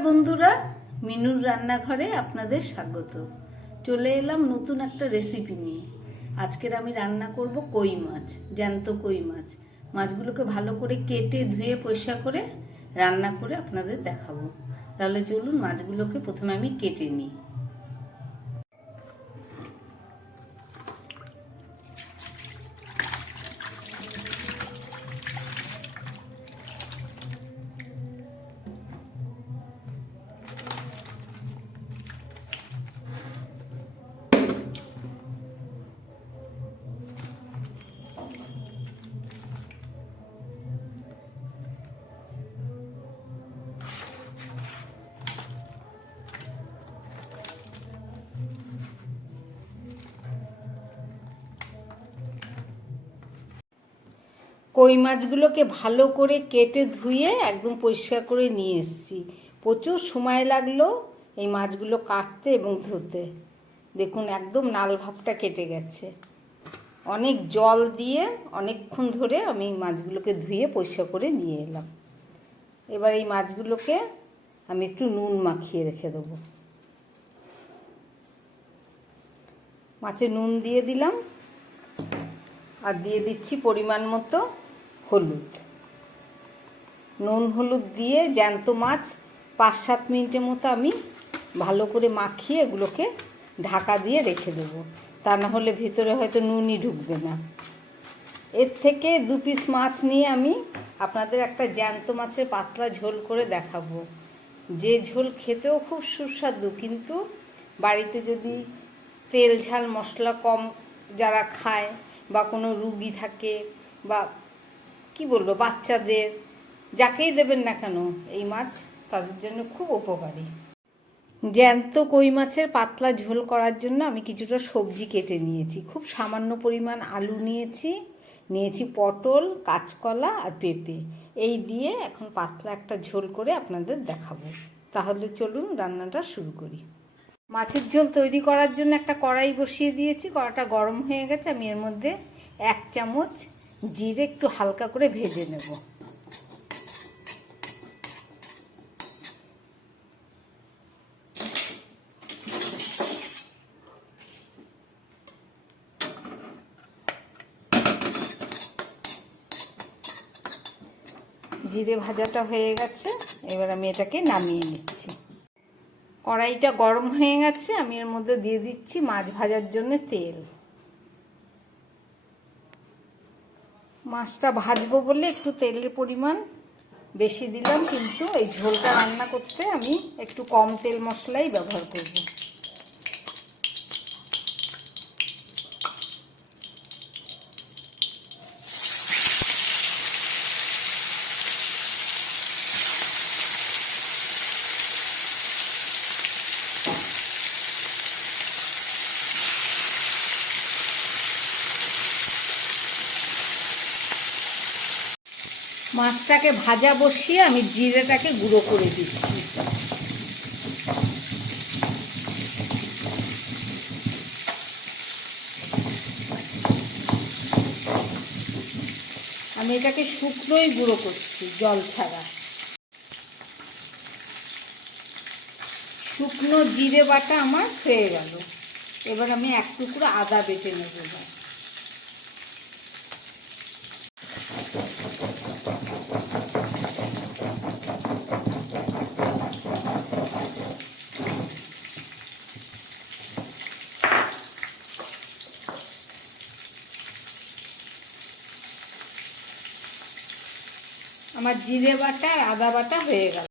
বন্ধুরা, মিনুর রান্নাঘরে আপনাদের স্বাগত। চলে এলাম নতুন একটা রেসিপি নিয়ে। আজকের আমি রান্না করব কই মাছ, জ্যান্ত কই মাছ। মাছগুলোকে ভালো করে কেটে ধুয়ে পয়সা করে রান্না করে আপনাদের দেখাবো। তাহলে চলুন মাছগুলোকে প্রথমে আমি কেটে নিই। কই মাছগুলোকে ভালো করে কেটে ধুয়ে একদম পরিষ্কার করে নিয়ে এসেছি। প্রচুর সময় লাগল এই মাছগুলো কাটতে এবং ধুতে। দেখুন একদম নাল ভাবটা কেটে গেছে। অনেক জল দিয়ে অনেকক্ষণ ধরে আমি এই মাছগুলোকে ধুয়ে পরিষ্কার করে নিয়ে এলাম। এবার এই মাছগুলোকে আমি একটু নুন মাখিয়ে রেখে দেবো। মাছে নুন দিয়ে দিলাম। আর দিয়ে দিচ্ছি পরিমাণ মতো হলুদ। নুন হলুদ দিয়ে জ্যান্ত মাছ পাঁচ সাত মিনিটের মতো আমি ভালো করে মাখিয়ে এগুলোকে ঢাকা দিয়ে রেখে দেবো। তা না হলে ভিতরে হয়তো নুনই ঢুকবে না। এর থেকে দু পিস মাছ নিয়ে আমি আপনাদের একটা জ্যান্ত মাছের পাতলা ঝোল করে দেখাবো। যে ঝোল খেতেও খুব সুস্বাদু, কিন্তু বাড়িতে যদি তেল ঝাল মশলা কম যারা খায় বা কোনো রুগী থাকে বা কি বলব, বাচ্চাদের, যাকেই দেবেন না কেন, এই মাছ তাদের জন্য খুব উপকারী। জ্যান্ত কই মাছের পাতলা ঝোল করার জন্য আমি কিছুটা সবজি কেটে নিয়েছি। খুব সামান্য পরিমাণ আলু নিয়েছি নিয়েছি পটল, কাঁচকলা আর পেঁপে। এই দিয়ে এখন পাতলা একটা ঝোল করে আপনাদের দেখাবো। তাহলে চলুন রান্নাটা শুরু করি। মাছের ঝোল তৈরি করার জন্য একটা কড়াই বসিয়ে দিয়েছি। কড়াটা গরম হয়ে গেছে। আমি এর মধ্যে এক চামচ জিরে একটু হালকা করে ভেজে নেব। জিরে ভাজাটা হয়ে গেছে, এবার আমি এটাকে নামিয়ে নিচ্ছি। কড়াইটা গরম হয়ে গেছে, আমি এর মধ্যে দিয়ে দিচ্ছি মাছ ভাজার জন্য তেল। মাছটা ভাজবো বলে একটু তেলের পরিমাণ বেশি দিলাম, কিন্তু এই ঝোলটা রান্না করতে আমি একটু কম তেল মশলাই ব্যবহার করব। মাছটাকে ভাজা বসিয়ে আমি জিরেটাকে গুঁড়ো করে দিচ্ছি। আমি এটাকে শুকনোই গুঁড়ো করছি জল ছাড়া। শুকনো জিরে বাটা আমার হয়ে গেল। এবার আমি এক টুকরো আদা বেটে নেব। আমার জিরে বাটা আর আদা বাটা হয়ে গেল।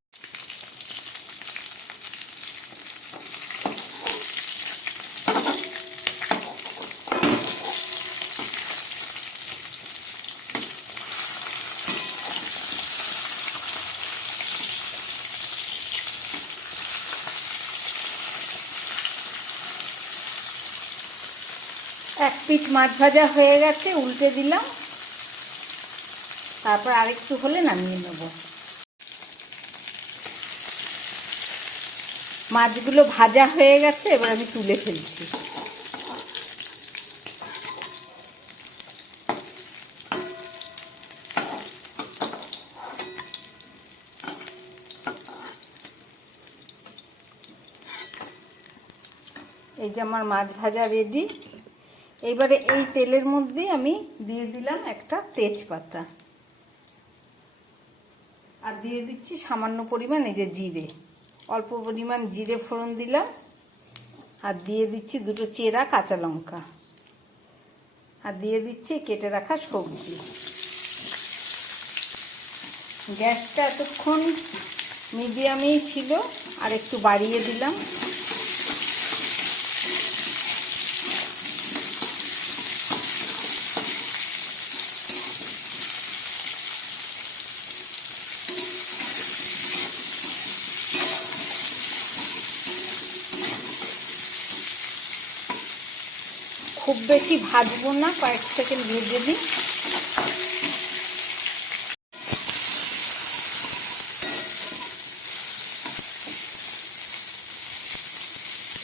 এক পিঠ মাছ ভাজা হয়ে গেছে, উল্টে দিলাম। তারপর আরেকটু হলে নামিয়ে নেব। মাছগুলো ভাজা হয়ে গেছে, এবার আমি তুলে ফেলছি। এই যে আমার মাছ ভাজা রেডি। এইবারে এই তেলের মধ্যে আমি দিয়ে দিলাম একটা তেজপাতা। দিয়ে দিচ্ছি সামান্য পরিমাণ এই যে জিরে। অল্প পরিমাণ জিরে ফোড়ন দিলাম আর দিয়ে দিচ্ছি দুটো চেরা কাঁচা লঙ্কা। আর দিয়ে দিচ্ছি কেটে রাখা সবজি। গ্যাসটা এতক্ষণ মিডিয়ামেই ছিল আর একটু বাড়িয়ে দিলাম। খুব বেশি ভাজবো না, কয়েক সেকেন্ড ভেজে দিই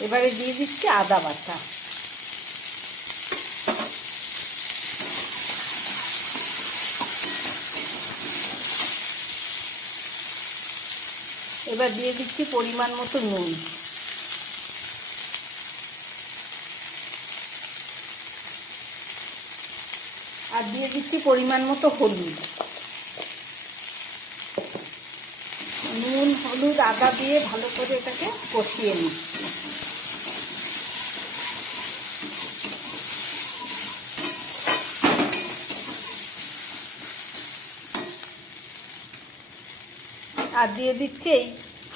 এবারে দিয়ে দিচ্ছি আদা বাটা। এবার দিয়ে দিচ্ছি পরিমাণ মতো নুন। আর দিয়ে দিচ্ছি পরিমাণ মতো হলুদ। নুন, হলুদ, আদা দিয়ে ভালো করে এটাকে কষিয়ে নিই। আর দিয়ে দিচ্ছি এই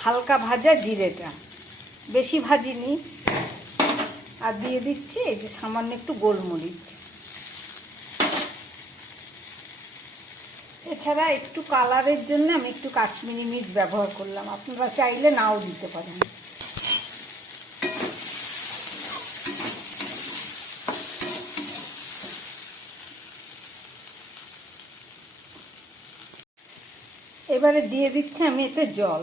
হালকা ভাজা জিরেটা। বেশি ভাজিনি। আর দিয়ে দিচ্ছি এই যে সামান্য একটু গোলমরিচ। এছাড়া একটু কালারের জন্য আমি একটু কাশ্মীরি মিট ব্যবহার করলাম। আপনারা চাইলে নাও দিতে পারেন। এবারে দিয়ে দিচ্ছি আমি এতে জল।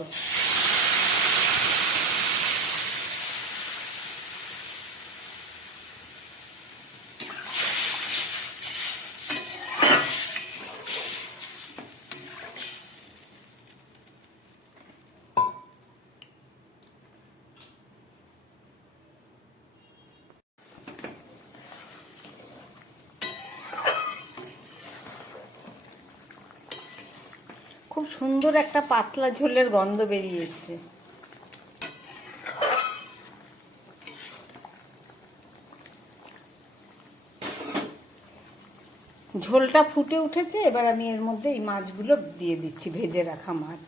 খুব সুন্দর একটা পাতলা ঝোলের গন্ধ বেরিয়েছে। ঝোলটা ফুটে উঠেছে, এবার আমি এর মধ্যে এই মাছগুলো দিয়ে দিচ্ছি, ভেজে রাখা মাছ।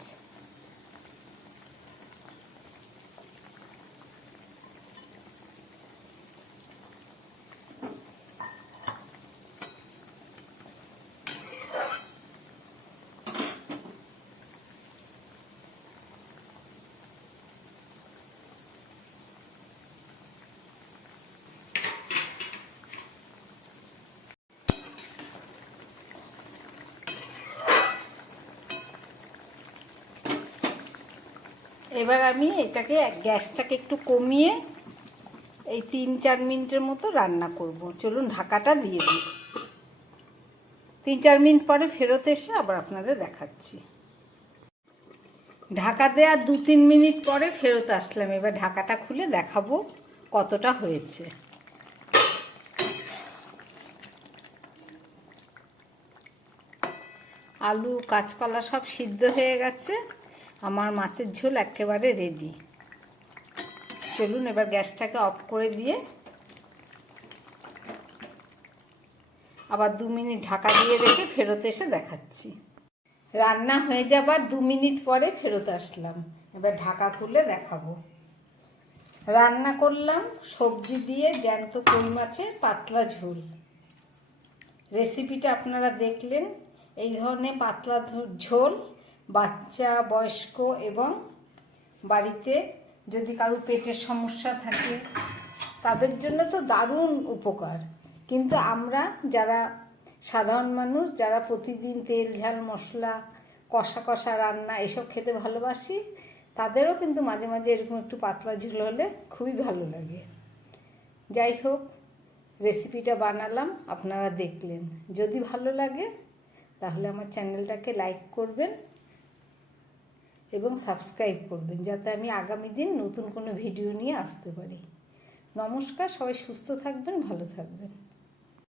এবার আমি এটাকে গ্যাসটাকে একটু কমিয়ে এই তিন চার মিনিটের মতো রান্না করব। চলুন ঢাকাটা দিয়ে দিই। তিন চার মিনিট পরে ফেরত এসে আবার আপনাদের দেখাচ্ছি। ঢাকা দেওয়ার দু তিন মিনিট পরে ফেরত আসলাম। এবার ঢাকাটা খুলে দেখাবো কতটা হয়েছে। আলু, কাঁচকলা সব সিদ্ধ হয়ে গেছে। আমার মাছের ঝোল একেবারে রেডি চলুন এবার গ্যাসটাকে অফ করে দিয়ে আবার দু মিনিট ঢাকা দিয়ে রেখে ফেরত এসে দেখাচ্ছি। রান্না হয়ে যাবার দু মিনিট পরে ফেরত আসলাম। এবার ঢাকা খুলে দেখাবো। রান্না করলাম সবজি দিয়ে জ্যান্ত কই মাছের পাতলা ঝোল। রেসিপিটা আপনারা দেখলেন। এই ধরনের পাতলা ঝোল বাচ্চা, বয়স্ক এবং বাড়িতে যদি কারও পেটের সমস্যা থাকে, তাদের জন্য তো দারুণ উপকার। কিন্তু আমরা যারা সাধারণ মানুষ, যারা প্রতিদিন তেল, ঝাল, মশলা, কষা কষা রান্না এসব খেতে ভালোবাসি, তাদেরও কিন্তু মাঝে মাঝে এরকম একটু পাতলা ঝোল হলে খুবই ভালো লাগে। যাই হোক, রেসিপিটা বানালাম, আপনারা দেখলেন। যদি ভালো লাগে, তাহলে আমার চ্যানেলটাকে লাইক করবেন এবং সাবস্ক্রাইব করবেন, যাতে আমি আগামী দিন নতুন কোনো ভিডিও নিয়ে আসতে পারি। নমস্কার, সবাই সুস্থ থাকবেন, ভালো থাকবেন।